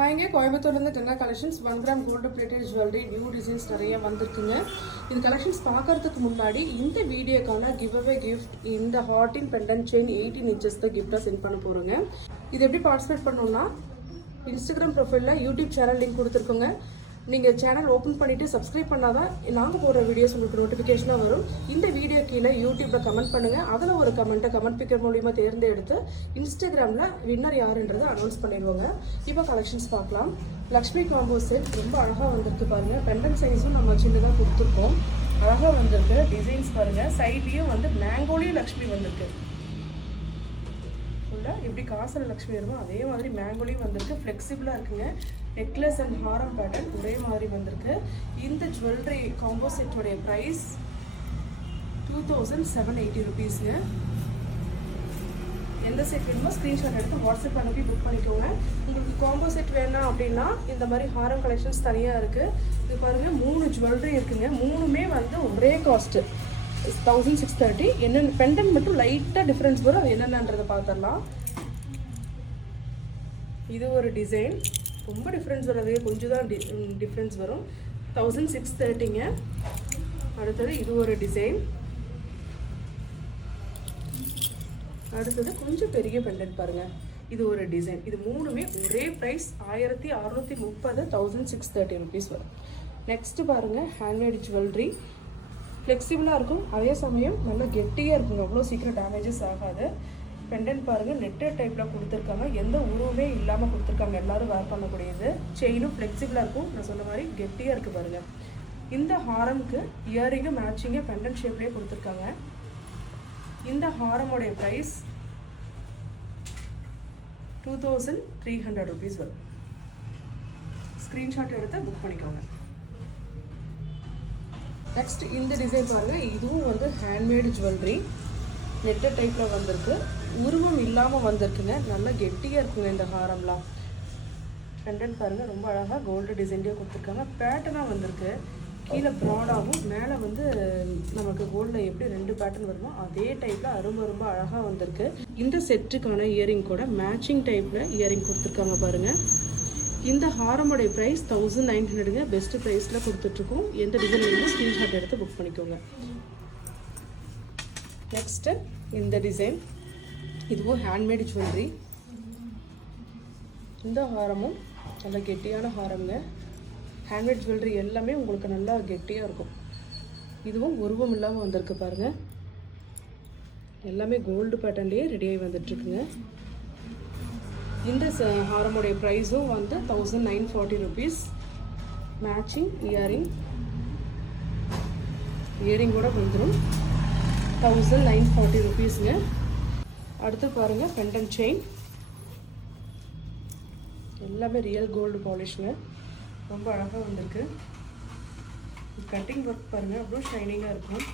ஹாய்ங்க, கோயம்புத்தூர்லேருந்து Ganga collections 1 gram gold plated jewellery new designs நிறைய வந்திருக்குங்க. இது கலெக்ஷன்ஸ் பார்க்கறதுக்கு முன்னாடி இந்த வீடியோக்கான கிவ்அவே கிஃப்ட் இந்த ஹார்டின் பெண்டன்ட் செயின் 18 இன்ச்சஸ் தான் கிஃப்டாக சென்ட் பண்ண போகிறோங்க. இது எப்படி பார்ட்டிசிபேட் பண்ணணும்னா இன்ஸ்டாகிராம் ப்ரொஃபைலில் யூடியூப் சேனல் லிங்க் கொடுத்துருக்கோங்க. நீங்கள் சேனல் ஓப்பன் பண்ணிவிட்டு சப்ஸ்கிரைப் பண்ணால் தான் நாங்கள் போடுற வீடியோஸ் உங்களுக்கு நோட்டிஃபிகேஷனாக வரும். இந்த வீடியோ கீழே யூடியூப்பில் கமெண்ட் பண்ணுங்கள். அதில் ஒரு கமெண்ட் பிக்கர் மூலிமா தேர்ந்தெடுத்து இன்ஸ்டாகிராமில் வின்னர் யாருன்றதை அனௌன்ஸ் பண்ணிடுவோங்க. இப்போ கலெக்ஷன்ஸ் பார்க்கலாம். லக்ஷ்மி காம்போ செட் ரொம்ப அழகாக வந்திருக்கு பாருங்கள். பெண்டன்ட் சைஸும் நம்ம சின்னதாக கொடுத்துருக்கோம். அழகாக வந்திருக்கு. டிசைன்ஸ் பாருங்கள். சைட்லேயும் வந்து மேங்கோலியும் லக்ஷ்மி வந்திருக்கு. ஃபுல்லாக எப்படி காசல் லக்ஷ்மி வருமோ அதே மாதிரி மேங்கோலியும் வந்திருக்கு. ஃப்ளெக்சிபிளாக இருக்குங்க. நெக்லஸ் அண்ட் ஹாரம் பேட்டர்ன் ஒரே மாதிரி வந்திருக்கு. இந்த ஜுவல்லரி காம்போ செட்டோடைய ப்ரைஸ் 2780 ருபீஸுங்க. எந்த செட் வேணுமோ ஸ்க்ரீன்ஷாட் எடுத்து வாட்ஸ்அப் அனுப்பி புக் பண்ணிக்கோங்க. உங்களுக்கு காம்போ செட் வேணாம் அப்படின்னா இந்த மாதிரி ஹாரம் கலெக்ஷன்ஸ் தனியாக இருக்குது. இது பாருங்கள், 3 ஜுவல்லரி இருக்குங்க. 3மே வந்து ஒரே காஸ்ட்டு 1630. என்னென்ன பெண்டன் மட்டும் லைட்டாக டிஃப்ரென்ஸ் வரும். அது என்னென்னன்றதை பார்த்துடலாம். இது ஒரு டிசைன் ரொம்ப டிஃப்ரென்ஸ் வராது, கொஞ்சம் தான் டிஃப்ரென்ஸ் வரும். 1630ங்க. அடுத்தது இது ஒரு டிசைன். அடுத்தது கொஞ்சம் பெரிய பெண்டன்ட் பாருங்கள். இது ஒரு டிசைன். இது 3மே ஒரே ப்ரைஸ் 1630, 1630 ருபீஸ் வரும். நெக்ஸ்ட்டு பாருங்கள், ஹேண்ட்மேட் ஜுவல்லரி. ஃப்ளெக்சிபிளாக இருக்கும், அதே சமயம் நல்லா கெட்டியாக இருக்குங்க. அவ்வளோ சீக்கிரம் டேமேஜஸ் ஆகாது. பெண்டன்ட் பாருங்கள், நெட்டட் டைப்பில் கொடுத்துருக்காங்க. எந்த உருவமே இல்லாமல் கொடுத்துருக்காங்க. எல்லோரும் வேர் பண்ணக்கூடியது. செயினும் ஃப்ளெக்சிபிளாக இருக்கும். நான் சொன்ன மாதிரி கெட்டியாக இருக்குது பாருங்கள். இந்த ஹாரமுக்கு இயரிங்கு மேட்சிங்காக பெண்டன்ட் ஷேப்லேயே கொடுத்துருக்காங்க. இந்த ஹாரமோடைய ப்ரைஸ் 2300 ருபீஸ் வரும். ஸ்க்ரீன்ஷாட் எடுத்து புக் பண்ணிக்கோங்க. நெக்ஸ்ட் இந்த டிசைன் பாருங்கள். இதுவும் வந்து ஹேண்ட்மேடு ஜுவல்லரி. நெட்டட் டைப்பில் வந்திருக்கு. உருவம் இல்லாமல் வந்திருக்குங்க. நல்லா கெட்டியாக இருக்குங்க இந்த ஹாரம்லாம். பெண்டன்ட் பாருங்கள், ரொம்ப அழகாக கோல்டு டிசைன்லேயே கொடுத்துருக்காங்க. பேட்டர்னாக வந்திருக்கு. கீழே ப்ராடாகவும் மேலே வந்து நமக்கு கோல்டில் எப்படி 2 பேட்டர்ன் வருமோ அதே டைப்பில் ரொம்ப அழகாக வந்திருக்கு. இந்த செட்டுக்கான இயரிங் கூட மேட்சிங் டைப்பில் இயரிங் கொடுத்துருக்காங்க பாருங்கள். இந்த ஹாரமோடைய ப்ரைஸ் 1900ங்க. பெஸ்ட் ப்ரைஸில் கொடுத்துட்ருக்கோம். எந்த டிசைன் வேணுமோ ஸ்க்ரீன்ஷாட் எடுத்து புக் பண்ணிக்கோங்க. நெக்ஸ்ட்டு இந்த டிசைன். இதுவும் ஹேண்ட்மேட் ஜுவல்லரி. இந்த ஹாரமும் நல்ல கெட்டியான ஹாரம்ங்க. ஹேண்ட்மேட் ஜுவல்லரி எல்லாமே உங்களுக்கு நல்லா கெட்டியாக இருக்கும். இதுவும் உருவம் இல்லாமல் வந்திருக்கு பாருங்கள். எல்லாமே கோல்டு பேட்டர்ன்லேயே ரெடியாகி வந்துட்டுருக்குங்க. இந்த ஹாரமுடைய ப்ரைஸும் வந்து 1940 ருபீஸ். மேட்சிங் இயரிங் கூட வந்துடும். 1940 ருபீஸுங்க. அடுத்து பாருங்கள், பெண்டன்ட் செயின். எல்லாமே ரியல் கோல்டு பாலிஷ்ங்க. ரொம்ப அழகாக வந்திருக்கு. கட்டிங் ஒர்க் பாருங்கள், அவ்வளோ ஷைனிங்காக இருக்கும்.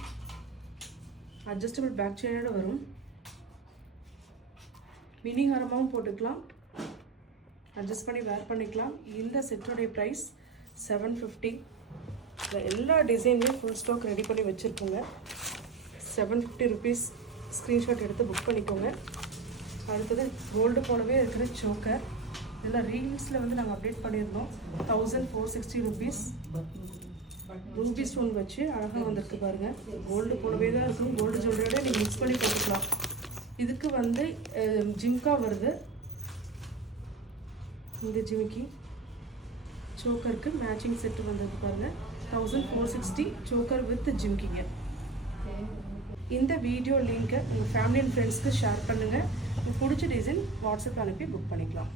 அட்ஜஸ்டபிள் பேக் செயினோட வரும். மினி ஹாரமாகவும் போட்டுக்கலாம், அட்ஜஸ்ட் பண்ணி வேர் பண்ணிக்கலாம். இந்த செட்டோடைய ப்ரைஸ் 750. எல்லா டிசைன்லேயும் ஃபுல் ஸ்டாக் ரெடி பண்ணி வச்சுருக்கோங்க. 750 ருபீஸ். ஸ்க்ரீன்ஷாட் எடுத்து புக் பண்ணிக்கோங்க. அடுத்தது கோல்டு போலவே இருக்கிற சோக்கர். இதெல்லாம் ரீல்ஸில் வந்து நாங்கள் அப்டேட் பண்ணியிருந்தோம். 1460 ருபீஸ். ரூபி ஸ்டோன் வச்சு அழகாக வந்திருக்கு பாருங்கள். கோல்டு போலவே தான் இருக்கும். கோல்டு ஜுவல்லரியோட நீங்கள் மிக்ஸ் பண்ணி போட்டுக்கலாம். இதுக்கு வந்து ஜிம்கா வருது. இந்த ஜிமிக்கி சோக்கருக்கு மேட்சிங் செட்டு வந்தது பாருங்கள். 1460 சோக்கர் வித் ஜிம்கிங்க. இந்த வீடியோ லிங்க்கை உங்கள் ஃபேமிலி அண்ட் ஃப்ரெண்ட்ஸ்க்கு ஷேர் பண்ணுங்கள். உங்களுக்கு பிடிச்ச டிசைன் வாட்ஸ்அப் அனுப்பி புக் பண்ணிக்கலாம்.